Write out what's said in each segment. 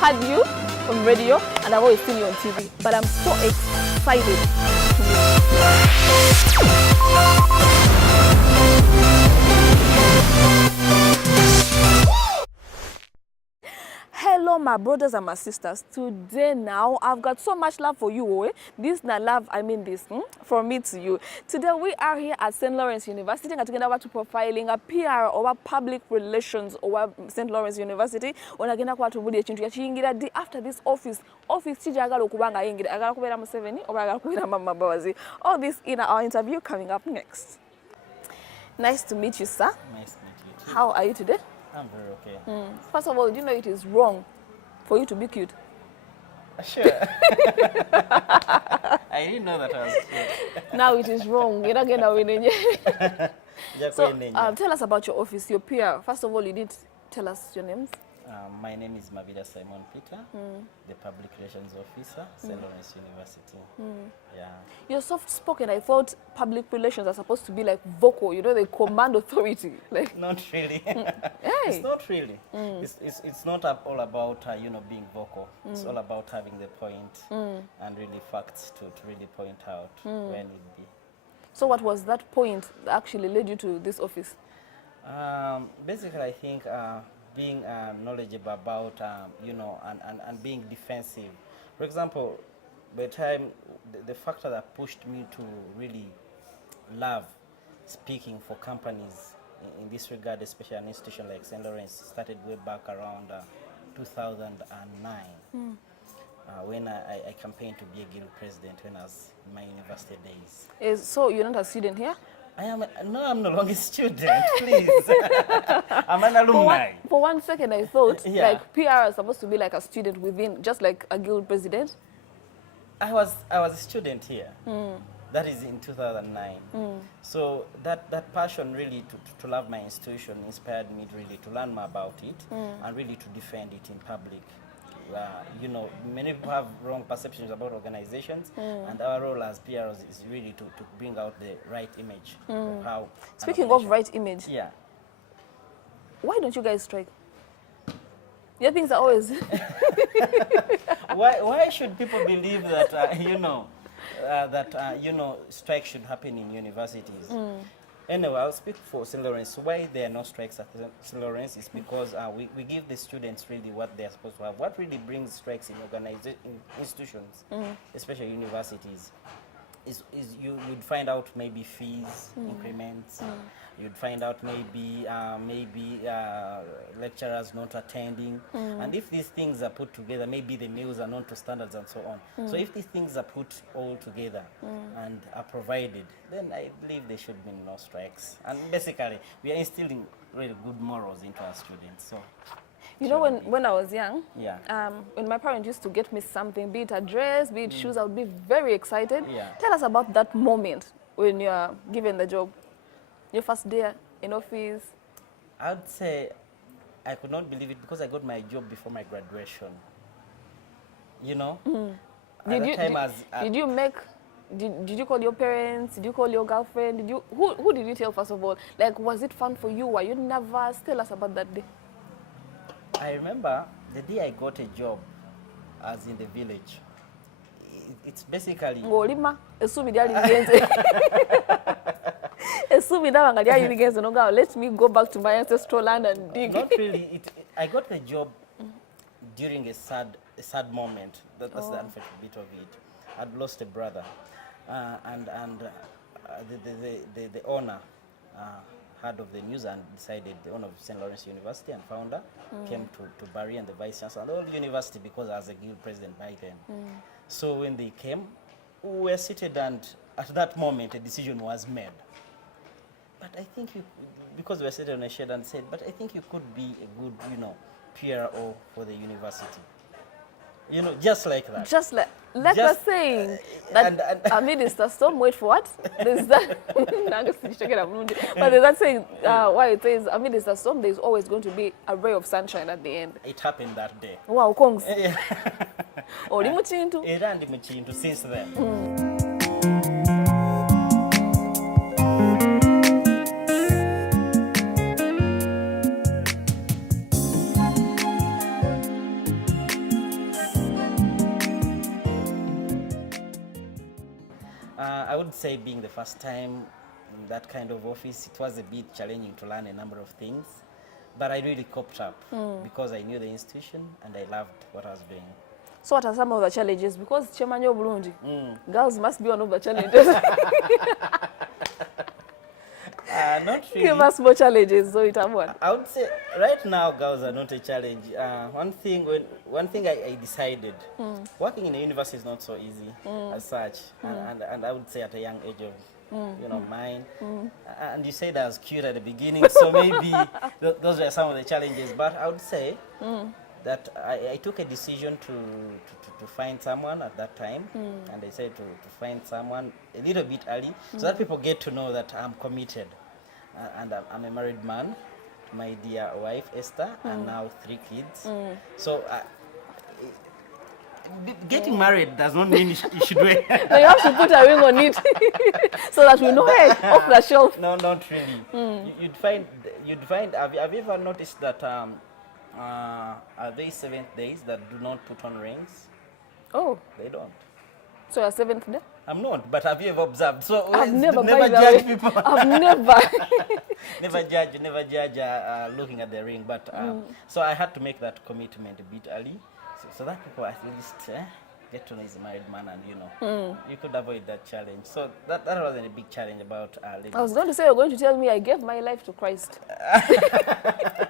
heard you on radio and I've always seen you on TV, but I'm so excited to meet you. Hello, my brothers and my sisters. Today now, I've got so much love for you. Eh? This na love, I mean this, from me to you. Today we are here at St. Lawrence University. We're talking about profiling a PR or public relations or St. Lawrence University. We're going to after this office all this in our interview coming up next. Nice to meet you, sir. Nice to meet you too. How are you today? I'm very okay. First of all, do you know it is wrong for you to be cute? Sure. I didn't know that I was cute. Now it is wrong. You're not going to win. So tell us about your office, your PR. First of all, you didn't tell us your names. My name is Mabira Simon, the Public Relations Officer, St. Lawrence University. Yeah. You're soft-spoken. I thought public relations are supposed to be like vocal, you know, they command authority. Like not really. Hey. It's not really. It's not all about, being vocal. It's all about having the point and really facts to really point out where need be. So what was that point that actually led you to this office? Basically, I think being knowledgeable about, and being defensive. For example, by the time, the factor that pushed me to really love speaking for companies in this regard, especially an institution like St. Lawrence, started way back around 2009 when I campaigned to be a guild president when I was in my university days. So you're not a student here? I'm no longer a student, please. I'm an alumni. For one second, I thought like PR is supposed to be like a student within, just like a guild president. I was a student here. That is in 2009. So that passion really to love my institution inspired me really to learn more about it and really to defend it in public. Many people have wrong perceptions about organizations, and our role as PRs is really to bring out the right image of how. Speaking of right image, why don't you guys strike? Your things are always. Why should people believe that strike should happen in universities? Anyway, I'll speak for St. Lawrence. Why there are no strikes at St. Lawrence is because we give the students really what they're supposed to have. What really brings strikes in institutions, especially universities, is you'd find out maybe fees, increments. You'd find out maybe lecturers not attending. And if these things are put together, maybe the meals are not to standards and so on. So if these things are put all together and are provided, then I believe there should be no strikes. And basically, we are instilling really good morals into our students. So, you know, when I was young, when my parents used to get me something, be it a dress, be it shoes, I would be very excited. Tell us about that moment when you are given the job. Your first day in office? I would say I could not believe it because I got my job before my graduation. You know? Did you call your parents? Did you call your girlfriend? Who did you tell first of all? Like, was it fun for you? Were you nervous? Tell us about that day. I remember the day I got a job as in the village. It's basically... Let me go back to my ancestral land and dig. Not really. I got the job during a sad moment. That's the unfortunate bit of it. I'd lost a brother, and the owner heard of the news and decided, the owner of St. Lawrence University and founder came to Barry and the vice chancellor and the whole university because I was a guild president by then. So when they came, we were seated, and at that moment a decision was made. But I think because we were sitting on a shed and said, but I think you could be a good, PRO for the university. Just like that. Just like us saying that a minister, don't wait for what? There's that. But there's that saying, why it says a minister, there's always going to be a ray of sunshine at the end. It happened that day. Wow, Kongs. Since then. I would say being the first time in that kind of office, it was a bit challenging to learn a number of things. But I really coped up because I knew the institution and I loved what I was doing. So what are some of the challenges? Because Chemanyo Burundi, girls must be one of the challenges. Not really. Give us more challenges, so it one. I would say right now girls are not a challenge. One thing I decided, working in a university is not so easy as such, and I would say at a young age of mine. And you said I was cute at the beginning, so maybe those were some of the challenges. But I would say that I took a decision to find someone at that time, and I said to find someone a little bit early so that people get to know that I'm committed. And I'm a married man to my dear wife Esther, and now 3 kids. So getting married does not mean you should wait. No, you have to put a ring on it so that we know, hey, off the shelf. No, not really. You'd find. Have you ever noticed that are there 7th days that do not put on rings? Oh, They don't. so your 7th day? I'm not, but have you ever observed? So I've never judge people. I've never. never judge looking at the ring. But so I had to make that commitment a bit early, so that people at least get to know he's a married man, and you could avoid that challenge. So that wasn't a big challenge about ladies. I was going to say you're going to tell me I gave my life to Christ.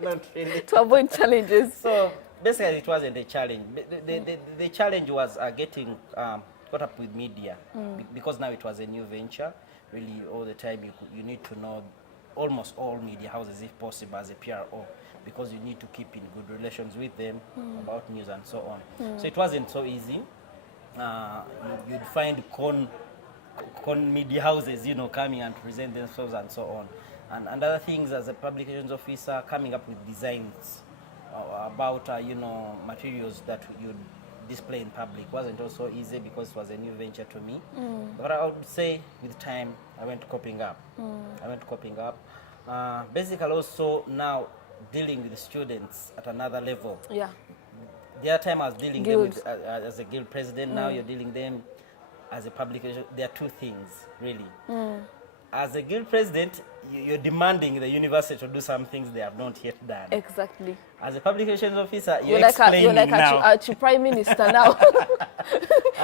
Not really. To avoid challenges. So basically, it wasn't a challenge. The challenge was getting caught up with media, because now it was a new venture. Really, all the time you need to know almost all media houses if possible as a PRO, because you need to keep in good relations with them about news and so on. So it wasn't so easy. You'd find con media houses, coming and present themselves and so on. And other things as a publications officer, coming up with designs about materials that you'd display in public wasn't also easy because it was a new venture to me. But I would say with time I went coping up. Basically also now dealing with students at another level. Yeah. The other time I was dealing them with, as a guild president. Now you're dealing them as a publication. There are two things really. As a guild president, you're demanding the university to do some things they have not yet done. Exactly. As a publications officer, you're like now. a prime minister now.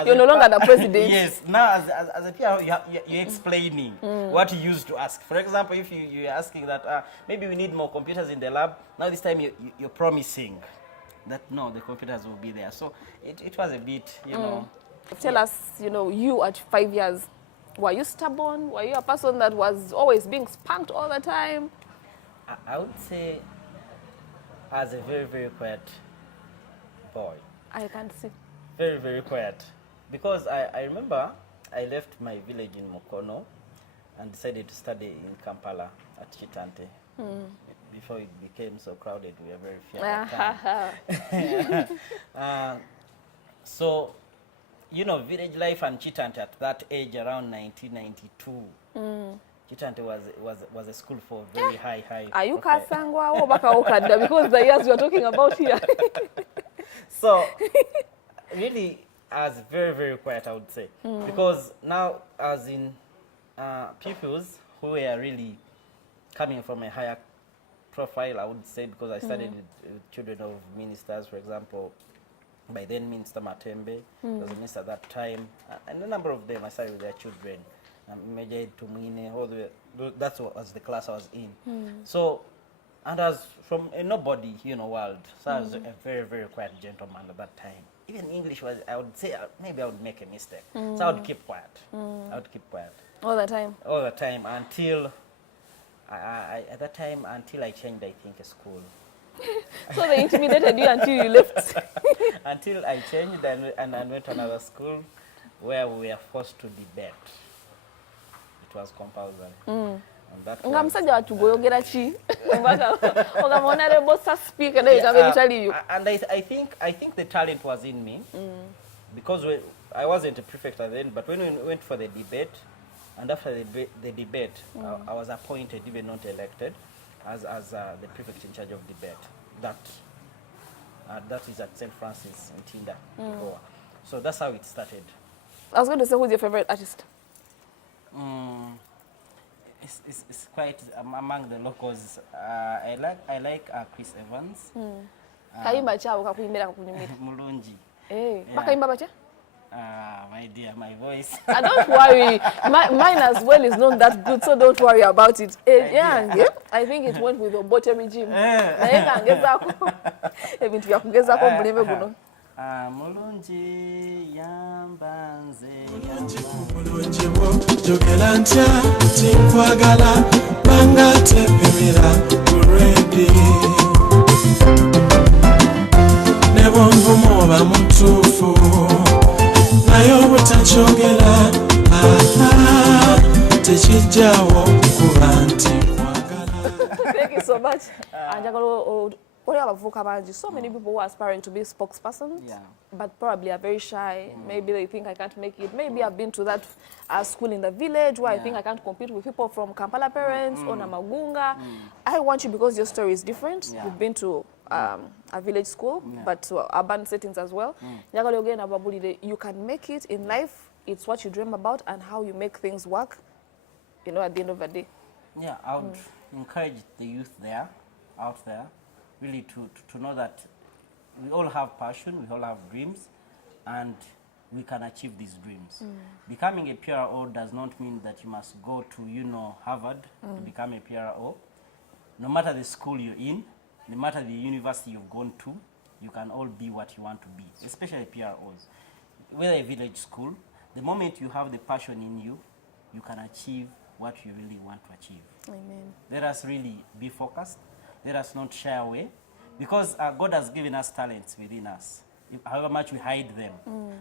You're no longer the president. Yes. Now, as a PR, you're explaining what you used to ask. For example, if you're asking that maybe we need more computers in the lab, now this time you're promising that no, the computers will be there. So it was a bit, Tell us, you at 5 years, were you stubborn? Were you a person that was always being spanked all the time? I would say as a very, very quiet boy. I can't see. Very, very quiet. Because I remember I left my village in Mukono and decided to study in Kampala at Chitante. Before it became so crowded, we were very few at the time. So, village life and Chitante at that age, around 1992, Chitante was a school for very high. Are you Kasangwa or Bakaokada? Because the years we are talking about here. So, really, I was very, very quiet, I would say. Because now, as in pupils who were really coming from a higher profile, I would say, because I studied with children of ministers, for example. By then, Minister Matembe was a minister at that time, and a number of them I studied with their children. Major Tumine, all the that was the class I was in. So, and I was from a nobody, world. So I was a very, very quiet gentleman at that time. Even English was, I would say, maybe I would make a mistake. So I would keep quiet. All the time. All the time until at that time until I changed, I think, a school. So they intimidated you until you left. Until I changed and went to another school where we were forced to debate. It was compulsory. And that Ngamsajja watugoyogera chi? Honorable speak and I can tell you. And I think the talent was in me. Because I wasn't a prefect at the end, but when we went for the debate, and after the debate, I was appointed, even not elected, as the prefect in charge of debate. That is at St. Francis in Tinda. So that's how it started. I was going to say, who's your favorite artist? It's quite among the locals. I like Chris Evans. Kayimba chawo kakuyimbira kakunyumira. Mulungi. Bakayimba bacha? My dear, my voice. Don't worry. Mine as well is not that good, so don't worry about it. I think it went with the bottom regime. Mulungi yambanze mulungi bwo jogera ntya tinkwagala banga tepemera already nebo nvumo oba mutuufu naye obutakyogera tekijjawo kuba nti nkwagala. Thank you so much. So many people who are aspiring to be spokespersons, but probably are very shy. Maybe they think I can't make it. Maybe I've been to that school in the village where I think I can't compete with people from Kampala parents or Namagunga. I want you because your story is different. You've been to a village school, but to urban settings as well. You can make it in life. It's what you dream about and how you make things work, you know, at the end of the day. Yeah, I would encourage the youth out there, really to know that we all have passion, we all have dreams, and we can achieve these dreams. Becoming a PRO does not mean that you must go to, Harvard to become a PRO. No matter the school you're in, no matter the university you've gone to, you can all be what you want to be, especially PROs. Whether a village school, the moment you have the passion in you, you can achieve what you really want to achieve. Amen. Let us really be focused. Let us not shy away, because God has given us talents within us, however much we hide them.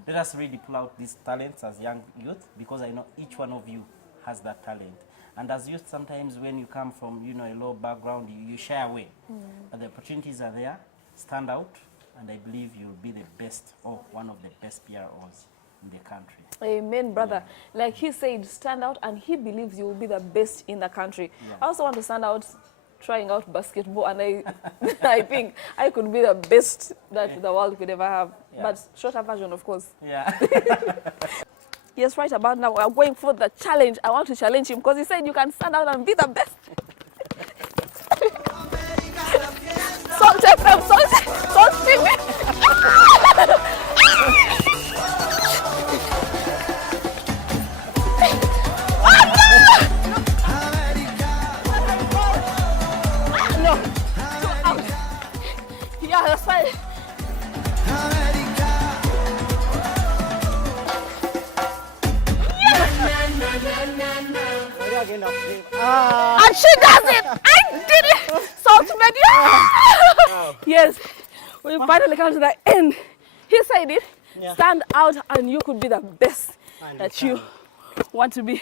Let us really pull out these talents as young youth, because I know each one of you has that talent. And as youth, sometimes when you come from a low background, you shy away. But the opportunities are there. Stand out, and I believe you'll be the best, or one of the best PROs in the country. Amen, brother. Like he said, stand out, and he believes you will be the best in the country. I also want to stand out trying out basketball, and I think I could be the best that the world could ever have. But shorter version, of course. Yes, right about now, we are going for the challenge. I want to challenge him because he said you can stand out and be the best. Salt FM, salt TV. Yeah, that's fine. And she does it! I did it! Salt media! Yes, we finally come to the end. He said it. Stand out and you could be the best that you want to be.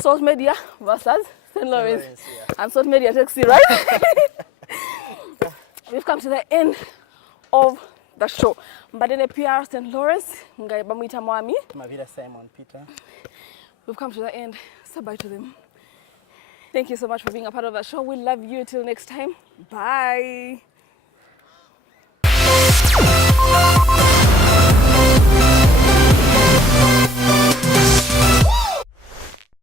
Salt media versus St. Lawrence. And Salt media takes it, right? We've come to the end of the show. But then a PR St. Lawrence, Mabira Simon, Peter. We've come to the end. Say bye to them. Thank you so much for being a part of the show. We love you till next time. Bye.